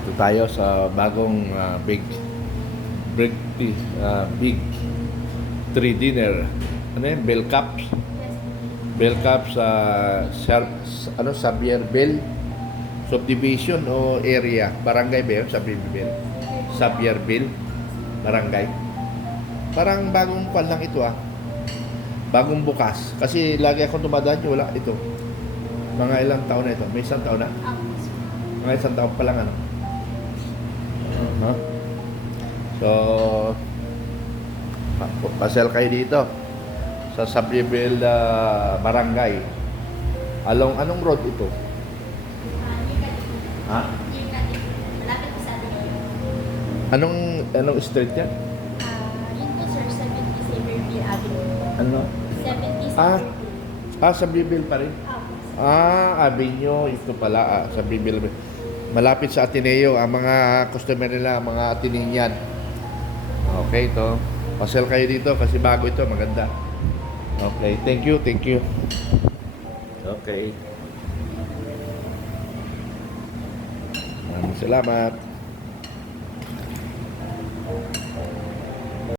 Ito tayo sa bagong big, big tree dinner. Ano yun? Bell Cups. Bell Cups sa Xavier Bell subdivision o area. Barangay ba yun? Xavier Bell. Xavier Bell. Barangay. Parang bagong kwan lang ito Bagong bukas. Kasi lagi akong dumadaan yung wala ito. Mga ilang taon na ito? May isang taon na? Mga isang taon pa lang ano? So, pasel kayo dito sa Sabribil Barangay. Anong road ito? Ha? Malapit po sa atin. Anong street yan? Yun po sir, 70 Saverville Avenue. Ano? 70 Ah, Saverville. Sabribil pa rin? Opo. Avenue. Ito pala, Sabribil. Malapit sa Ateneo. Ang mga customer nila, mga Atenenian. Okay, ito. Pasel kayo dito kasi bago ito, maganda. Okay, thank you. Okay. Maraming salamat.